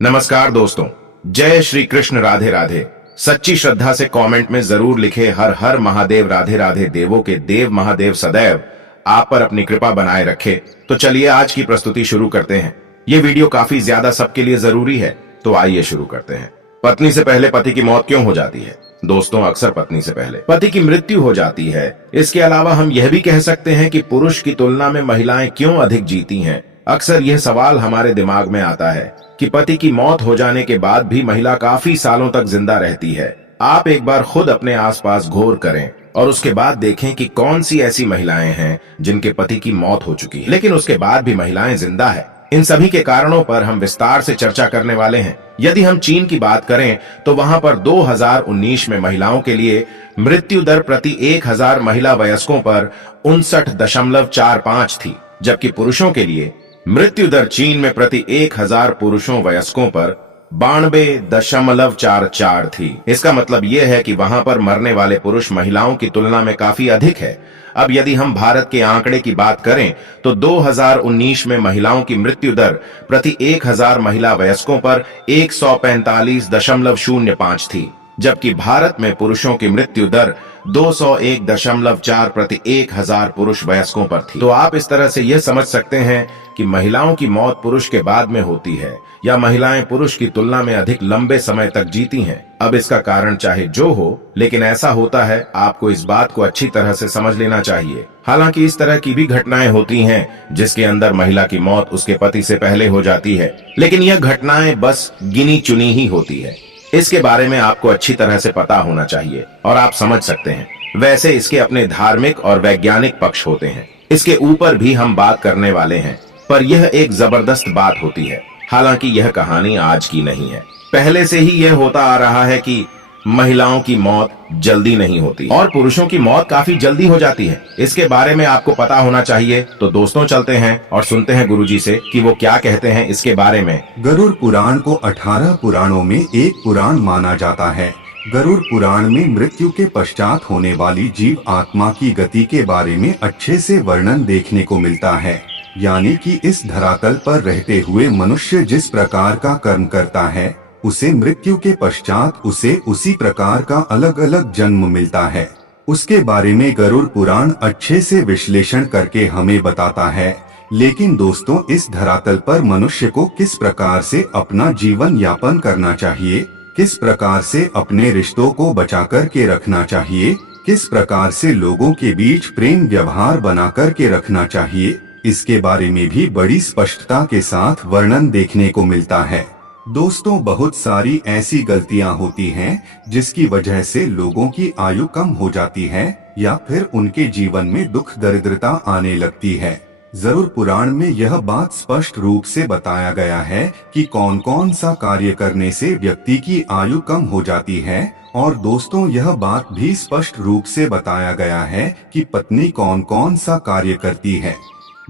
नमस्कार दोस्तों, जय श्री कृष्ण। राधे राधे। सच्ची श्रद्धा से कमेंट में जरूर लिखे हर हर महादेव। राधे राधे। देवों के देव महादेव सदैव आप पर अपनी कृपा बनाए रखे। तो चलिए आज की प्रस्तुति शुरू करते हैं। ये वीडियो काफी ज्यादा सबके लिए जरूरी है, तो आइए शुरू करते हैं। पत्नी से पहले पति की मौत क्यों हो जाती है? दोस्तों, अक्सर पत्नी से पहले पति की मृत्यु हो जाती है। इसके अलावा हम यह भी कह सकते हैं कि पुरुष की तुलना में महिलाएं क्यों अधिक जीती हैं। अक्सर यह सवाल हमारे दिमाग में आता है कि पति की मौत हो जाने के बाद भी महिला काफी सालों तक जिंदा रहती है। आप एक बार खुद अपने आसपास घोर करें और उसके बाद देखें कि कौन सी ऐसी महिलाएं हैं जिनके पति की मौत हो चुकी है, लेकिन उसके बाद भी महिलाएं जिंदा है। इन सभी के कारणों पर हम विस्तार से चर्चा करने वाले हैं। यदि हम चीन की बात करें तो वहां पर 2019 में महिलाओं के लिए मृत्यु दर प्रति 1000 महिला वयस्कों पर 59.45 थी, जबकि पुरुषों के लिए मृत्यु दर चीन में प्रति 1000 पुरुषों वयस्कों पर 92.44 थी। इसका मतलब यह है कि वहां पर मरने वाले पुरुष महिलाओं की तुलना में काफी अधिक है। अब यदि हम भारत के आंकड़े की बात करें तो 2019 में महिलाओं की मृत्यु दर प्रति 1000 महिला वयस्कों पर 145.05 थी, जबकि भारत में पुरुषों की मृत्यु दर 201.4 प्रति 1000 पुरुष वयस्कों पर थी। तो आप इस तरह से यह समझ सकते हैं कि महिलाओं की मौत पुरुष के बाद में होती है या महिलाएं पुरुष की तुलना में अधिक लंबे समय तक जीती हैं। अब इसका कारण चाहे जो हो, लेकिन ऐसा होता है। आपको इस बात को अच्छी तरह से समझ लेना चाहिए। हालांकि इस तरह की भी घटनाएं होती हैं जिसके अंदर महिला की मौत उसके पति से पहले हो जाती है, लेकिन यह घटनाएं बस गिनी चुनी ही होती है। इसके बारे में आपको अच्छी तरह से पता होना चाहिए और आप समझ सकते हैं। वैसे इसके अपने धार्मिक और वैज्ञानिक पक्ष होते हैं, इसके ऊपर भी हम बात करने वाले हैं, पर यह एक जबरदस्त बात होती है। हालांकि यह कहानी आज की नहीं है, पहले से ही यह होता आ रहा है कि महिलाओं की मौत जल्दी नहीं होती और पुरुषों की मौत काफी जल्दी हो जाती है। इसके बारे में आपको पता होना चाहिए। तो दोस्तों, चलते हैं और सुनते हैं गुरुजी से कि वो क्या कहते हैं इसके बारे में। गरुड़ पुराण को 18 पुराणों में एक पुराण माना जाता है। गरुड़ पुराण में मृत्यु के पश्चात होने वाली जीव आत्मा की गति के बारे में अच्छे से वर्णन देखने को मिलता है। यानी कि इस धरातल पर रहते हुए मनुष्य जिस प्रकार का कर्म करता है, उसे मृत्यु के पश्चात उसे उसी प्रकार का अलग अलग जन्म मिलता है। उसके बारे में गरुड़ पुराण अच्छे से विश्लेषण करके हमें बताता है। लेकिन दोस्तों, इस धरातल पर मनुष्य को किस प्रकार से अपना जीवन यापन करना चाहिए, किस प्रकार से अपने रिश्तों को बचा कर के रखना चाहिए, किस प्रकार से लोगों के बीच प्रेम व्यवहार बना कर के रखना चाहिए, इसके बारे में भी बड़ी स्पष्टता के साथ वर्णन देखने को मिलता है। दोस्तों, बहुत सारी ऐसी गलतियां होती हैं जिसकी वजह से लोगों की आयु कम हो जाती है या फिर उनके जीवन में दुख दरिद्रता आने लगती है। जरूर पुराण में यह बात स्पष्ट रूप से बताया गया है कि कौन कौन सा कार्य करने से व्यक्ति की आयु कम हो जाती है। और दोस्तों, यह बात भी स्पष्ट रूप से बताया गया है कि पत्नी कौन कौन सा कार्य करती है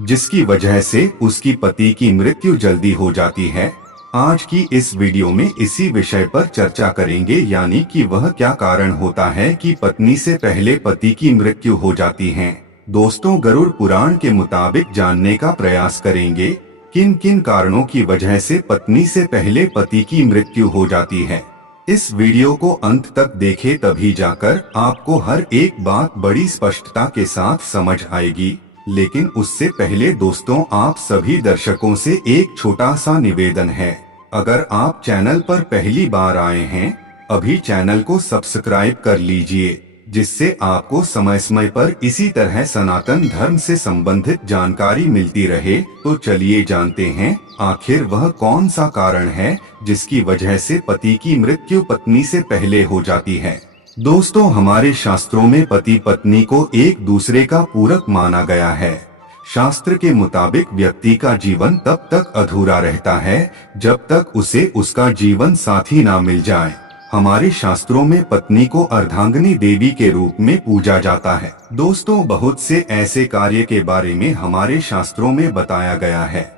जिसकी वजह से उसकी पति की मृत्यु जल्दी हो जाती है। आज की इस वीडियो में इसी विषय पर चर्चा करेंगे, यानी कि वह क्या कारण होता है कि पत्नी से पहले पति की मृत्यु हो जाती है। दोस्तों, गरुड़ पुराण के मुताबिक जानने का प्रयास करेंगे किन किन कारणों की वजह से पत्नी से पहले पति की मृत्यु हो जाती है। इस वीडियो को अंत तक देखें, तभी जाकर आपको हर एक बात बड़ी स्पष्टता के साथ समझ आएगी। लेकिन उससे पहले दोस्तों, आप सभी दर्शकों से एक छोटा सा निवेदन है। अगर आप चैनल पर पहली बार आए हैं, अभी चैनल को सब्सक्राइब कर लीजिए, जिससे आपको समय समय पर इसी तरह सनातन धर्म से संबंधित जानकारी मिलती रहे। तो चलिए जानते हैं आखिर वह कौन सा कारण है जिसकी वजह से पति की मृत्यु पत्नी से पहले हो जाती है। दोस्तों, हमारे शास्त्रों में पति पत्नी को एक दूसरे का पूरक माना गया है। शास्त्र के मुताबिक व्यक्ति का जीवन तब तक अधूरा रहता है जब तक उसे उसका जीवन साथी ना मिल जाए। हमारे शास्त्रों में पत्नी को अर्धांगिनी देवी के रूप में पूजा जाता है। दोस्तों, बहुत से ऐसे कार्य के बारे में हमारे शास्त्रों में बताया गया है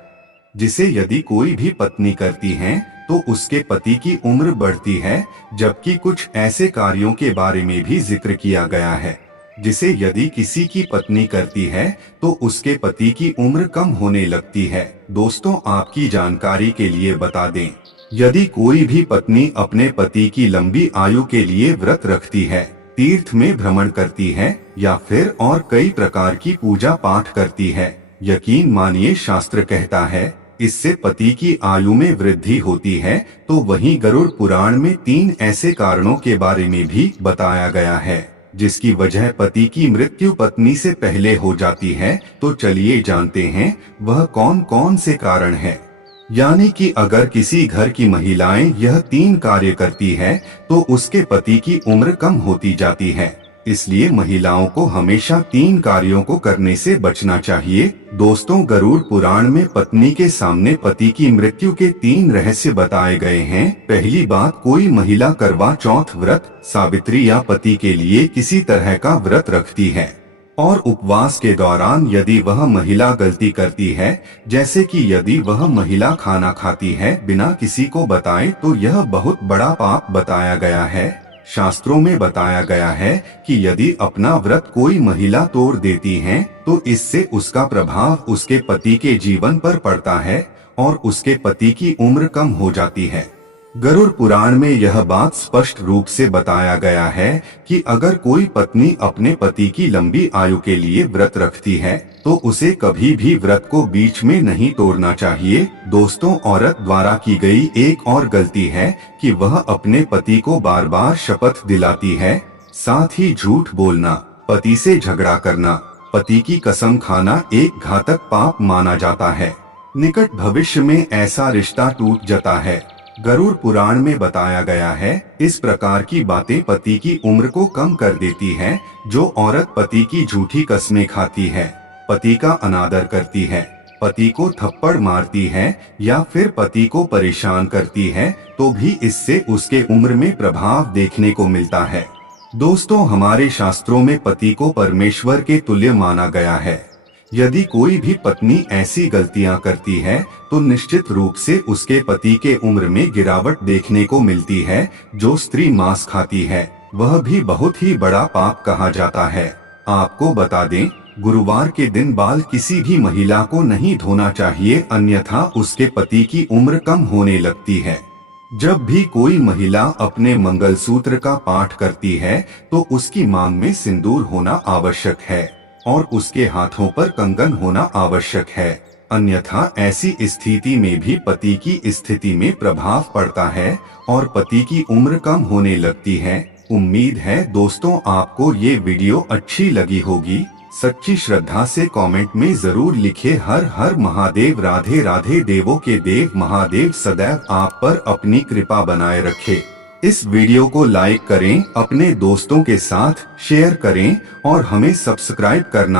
जिसे यदि कोई भी पत्नी करती है तो उसके पति की उम्र बढ़ती है, जबकि कुछ ऐसे कार्यों के बारे में भी जिक्र किया गया है जिसे यदि किसी की पत्नी करती है तो उसके पति की उम्र कम होने लगती है। दोस्तों, आपकी जानकारी के लिए बता दें, यदि कोई भी पत्नी अपने पति की लंबी आयु के लिए व्रत रखती है, तीर्थ में भ्रमण करती है या फिर और कई प्रकार की पूजा पाठ करती है, यकीन मानिए शास्त्र कहता है इससे पति की आयु में वृद्धि होती है। तो वहीं गरुड़ पुराण में 3 ऐसे कारणों के बारे में भी बताया गया है जिसकी वजह पति की मृत्यु पत्नी से पहले हो जाती है। तो चलिए जानते हैं वह कौन कौन से कारण है। यानी कि अगर किसी घर की महिलाएं यह 3 कार्य करती है तो उसके पति की उम्र कम होती जाती है। इसलिए महिलाओं को हमेशा 3 कार्यों को करने से बचना चाहिए। दोस्तों, गरुड़ पुराण में पत्नी के सामने पति की मृत्यु के 3 रहस्य बताए गए हैं। पहली बात, कोई महिला करवा चौथ व्रत, सावित्री या पति के लिए किसी तरह का व्रत रखती है और उपवास के दौरान यदि वह महिला गलती करती है, जैसे कि यदि वह महिला खाना खाती है बिना किसी को बताए, तो यह बहुत बड़ा पाप बताया गया है। शास्त्रों में बताया गया है कि यदि अपना व्रत कोई महिला तोड़ देती है तो इससे उसका प्रभाव उसके पति के जीवन पर पड़ता है और उसके पति की उम्र कम हो जाती है। गरुड़ पुराण में यह बात स्पष्ट रूप से बताया गया है कि अगर कोई पत्नी अपने पति की लंबी आयु के लिए व्रत रखती है तो उसे कभी भी व्रत को बीच में नहीं तोड़ना चाहिए। दोस्तों, औरत द्वारा की गई एक और गलती है कि वह अपने पति को बार बार शपथ दिलाती है, साथ ही झूठ बोलना, पति से झगड़ा करना, पति की कसम खाना एक घातक पाप माना जाता है। निकट भविष्य में ऐसा रिश्ता टूट जाता है। गरुड़ पुराण में बताया गया है इस प्रकार की बातें पति की उम्र को कम कर देती है। जो औरत पति की झूठी कस्में खाती है, पति का अनादर करती है, पति को थप्पड़ मारती है या फिर पति को परेशान करती है, तो भी इससे उसके उम्र में प्रभाव देखने को मिलता है। दोस्तों, हमारे शास्त्रों में पति को परमेश्वर के तुल्य माना गया है। यदि कोई भी पत्नी ऐसी गलतियां करती है तो निश्चित रूप से उसके पति के उम्र में गिरावट देखने को मिलती है। जो स्त्री मांस खाती है वह भी बहुत ही बड़ा पाप कहा जाता है। आपको बता दें, गुरुवार के दिन बाल किसी भी महिला को नहीं धोना चाहिए, अन्यथा उसके पति की उम्र कम होने लगती है। जब भी कोई महिला अपने मंगलसूत्र का पाठ करती है तो उसकी मांग में सिंदूर होना आवश्यक है और उसके हाथों पर कंगन होना आवश्यक है, अन्यथा ऐसी स्थिति में भी पति की स्थिति में प्रभाव पड़ता है और पति की उम्र कम होने लगती है। उम्मीद है दोस्तों आपको ये वीडियो अच्छी लगी होगी। सच्ची श्रद्धा से कमेंट में जरूर लिखे हर हर महादेव, राधे राधे। देवों के देव महादेव सदैव आप पर अपनी कृपा बनाए रखे। इस वीडियो को लाइक करें, अपने दोस्तों के साथ शेयर करें और हमें सब्सक्राइब करना